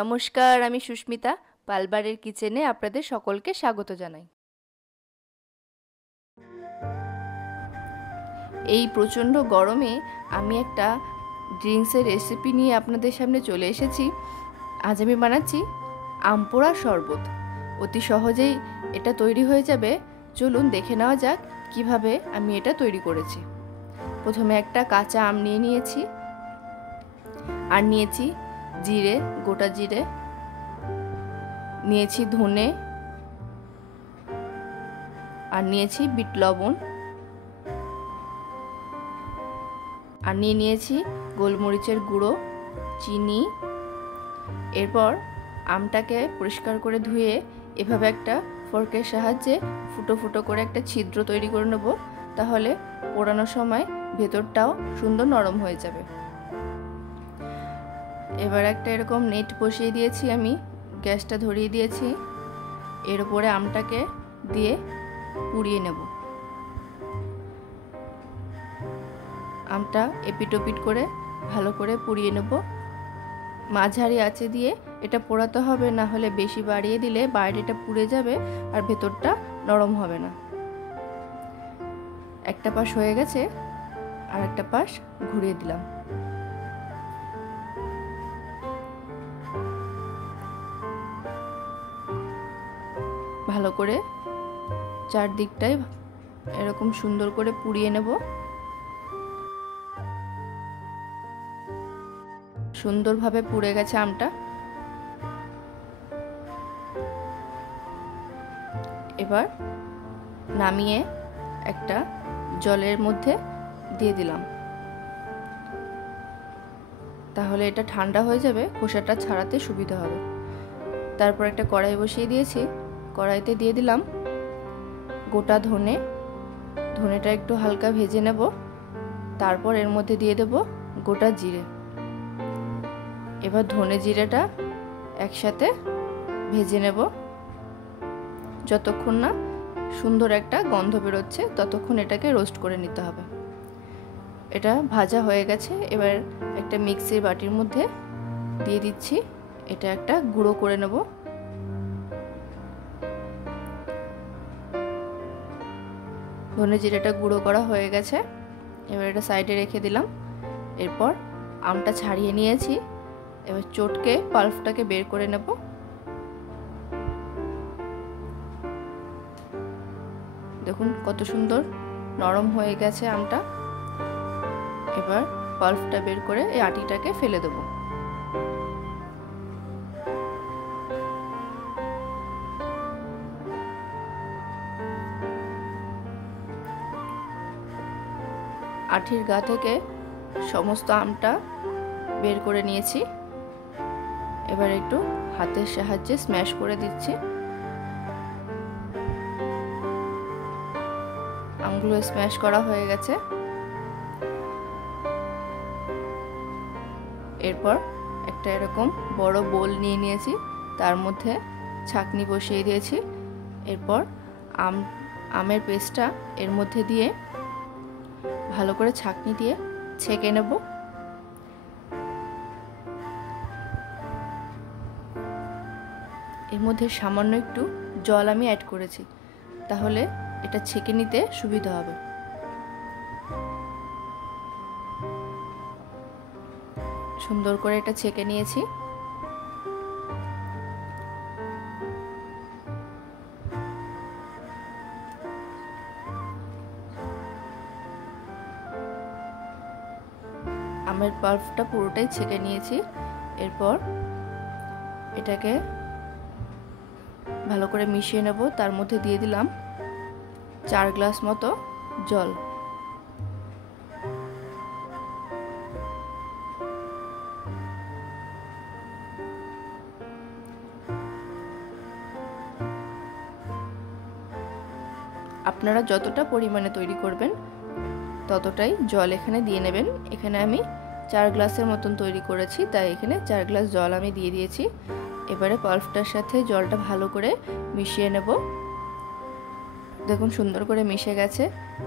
নমস্কার, আমি সুস্মিতা। পালবারের কিচেনে আপনাদের সকলকে স্বাগত জানাই। এই প্রচণ্ড গরমে আমি একটা ড্রিঙ্কসের রেসিপি নিয়ে আপনাদের সামনে চলে এসেছি। আজ আমি বানাচ্ছি আম পোড়া শরবত। অতি সহজেই এটা তৈরি হয়ে যাবে। চলুন দেখে নেওয়া যাক কিভাবে আমি এটা তৈরি করেছি। প্রথমে একটা কাঁচা আম নিয়ে নিয়েছি, আর নিয়েছি জিরে, গোটা জিরে, নিয়েছি ধনে, আর নিয়েছি বিট লবণ, আর নিয়েছি গোলমরিচের গুঁড়ো, চিনি। এরপর আমটাকে পরিষ্কার করে ধুয়ে এভাবে একটা ফোর্কের সাহায্যে ফুটো ফুটো করে একটা ছিদ্র তৈরি করে নেব, তাহলে পোড়ানোর সময় ভেতরটাও সুন্দর নরম হয়ে যাবে। এবার একটা এরকম নেট বসিয়ে দিয়েছি, আমি গ্যাসটা ধরিয়ে দিয়েছি। এর উপরে আমটাকে দিয়ে পুড়িয়ে নেব। আমটা এপিটোপিট করে ভালো করে পুড়িয়ে নেব। মাঝারি আঁচে দিয়ে এটা পোড়াতে হবে, না হলে বেশি বাড়িয়ে দিলে বাইরেটা পুড়ে যাবে আর ভেতরটা নরম হবে না। একটা পাশ হয়ে গেছে, আর একটা পাশ ঘুরিয়ে দিলাম। ভালো করে চারদিকটাই এরকম সুন্দর করে পুড়িয়ে নেব। সুন্দরভাবে পুড়ে গেছে আমটা। এবার নামিয়ে একটা জলের মধ্যে দিয়ে দিলাম, তাহলে এটা ঠান্ডা হয়ে যাবে, খোসাটা ছাড়াতে সুবিধা হবে। তারপর একটা কড়াই বসিয়ে দিয়েছি, কড়াইতে দিয়ে দিলাম গোটা ধনে। ধনেটা একটু হালকা ভেজে নেব। তারপর এর মধ্যে দিয়ে দেব গোটা জিরে। এবার ধনে জিরেটা একসাথে ভেজে নেব, যতক্ষণ না সুন্দর একটা গন্ধ বেরোচ্ছে ততক্ষণ এটাকে রোস্ট করে নিতে হবে। এটা ভাজা হয়ে গেছে। এবার একটা মিক্সির বাটির মধ্যে দিয়ে দিচ্ছি, এটা একটা গুঁড়ো করে নেব। ধনে জিরেটা গুঁড়ো করা হয়ে গেছে, এবার এটা সাইডে রেখে দিলাম। এরপর আমটা ছাড়িয়ে নিয়েছি, এবার চটকে পাল্পটাকে বের করে নেব। দেখুন কত সুন্দর নরম হয়ে গেছে আমটা। এবার পাল্পটা বের করে এই আটিটাকে ফেলে দেব। আটির গা থেকে সমস্ত আমটা বের করে নিয়েছি। এবার একটু হাতের সাহায্যে স্ম্যাশ করে দিচ্ছি। আমগুলো স্ম্যাশ করা হয়ে গেছে। এরপর একটা এরকম বড় বোল নিয়ে নিয়েছি, তার মধ্যে ছাঁকনি বসিয়ে দিয়েছি। এরপর আমের পেস্টটা এর মধ্যে দিয়ে ভালো করে ছাঁকনি দিয়ে ছেঁকে নেব। এর মধ্যে সামান্য একটু জল আমি অ্যাড করেছি, তাহলে এটা ছেঁকে নিতে সুবিধা হবে। সুন্দর করে এটা ছেঁকে নিয়েছি। আমের পাল্পটা পুরোটাই ছেঁকে নিয়েছি। এরপর এটাকে ভালো করে মিশিয়ে নেব। তার মধ্যে দিয়ে দিলাম 4 গ্লাস মতো জল। আপনারা যতটা পরিমাণে তৈরি করবেন ততটাই জল এখানে দিয়ে নেবেন। এখানে আমি 4 গ্লাসের মতন তৈরি করেছি, তাই এখানে 4 গ্লাস জল আমি দিয়ে দিয়েছি। এবারে পাল্পটার সাথে জলটা ভালো করে মিশিয়ে নেব। দেখুন সুন্দর করে মিশে গেছে।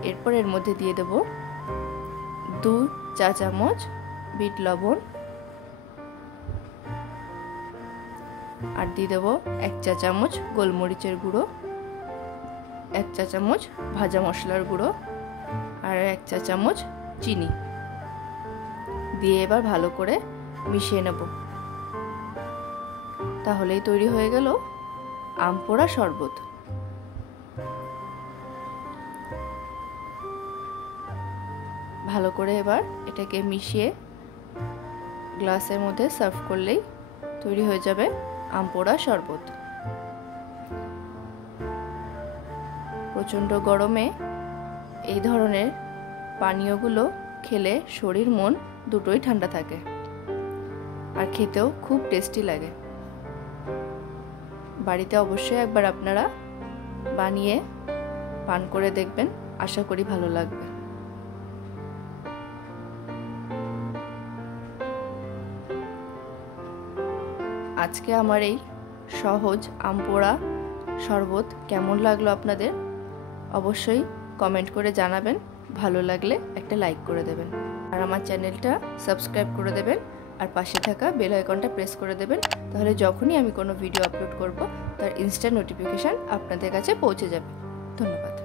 এরপর এর মধ্যে দিয়ে দেব 2 চা চামচ বিট লবণ, আর দিয়ে দেবো 1 চা চামচ গোলমরিচের গুঁড়ো, 1 চা চামচ ভাজা মশলার গুঁড়ো আর 1 চা চামচ চিনি দিয়ে এবার ভালো করে মিশিয়ে নেব। তাহলেই তৈরি হয়ে গেল আম পোড়া শরবত। ভালো করে এবার এটাকে মিশিয়ে গ্লাসের মধ্যে সার্ভ করলেই তৈরি হয়ে যাবে আম পোড়া শরবত। প্রচণ্ড গরমে এই ধরনের পানীয়গুলো খেলে শরীর মন দুটোই ঠান্ডা থাকে আর খেতেও খুব টেস্টি লাগে। বাড়িতে অবশ্যই একবার আপনারা বানিয়ে পান করে দেখবেন, আশা করি ভালো লাগবে। আজকে আমার এই সহজ আম পোড়া শরবত কেমন লাগলো আপনাদের অবশ্যই কমেন্ট করে জানাবেন। ভালো লাগলে একটা লাইক করে দেবেন আর আমার চ্যানেলটা সাবস্ক্রাইব করে দেবেন আর পাশে থাকা বেল আইকনটা প্রেস করে দেবেন। তাহলে যখনই আমি কোনো ভিডিও আপলোড করব তার ইনস্ট্যান্ট নোটিফিকেশান আপনাদের কাছে পৌঁছে যাবে। ধন্যবাদ।